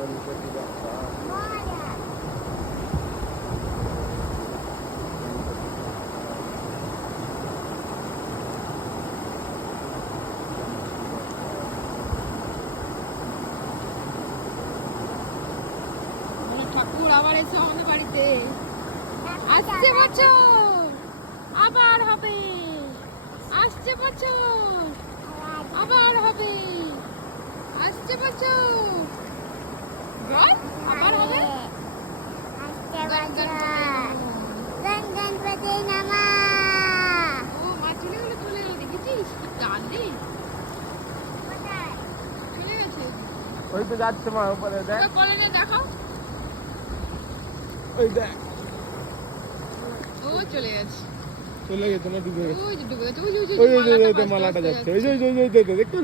গণপতি বাপ্পা। ঠাকুর আবার এসে আমাদের বাড়িতে আসছে বছর আবার হবে, আসছে বছর আবার হবে, আসছে বছর আবার হবে। গণপতি নামা। ও মা চলে গেল, চলে গেল, দেখেছিস কি গান রে, চলে গেছে। ওই তো যাচ্ছে মা উপরে, দেখ কোলে নিয়ে দেখাও, ওই দেখ ও চলে গেছে, চলে গেছে না ডুবে গেছে। ওই যে ডুবে গেছে, ওই যে ওই মালাটা যাচ্ছে, ওই যে দেখতে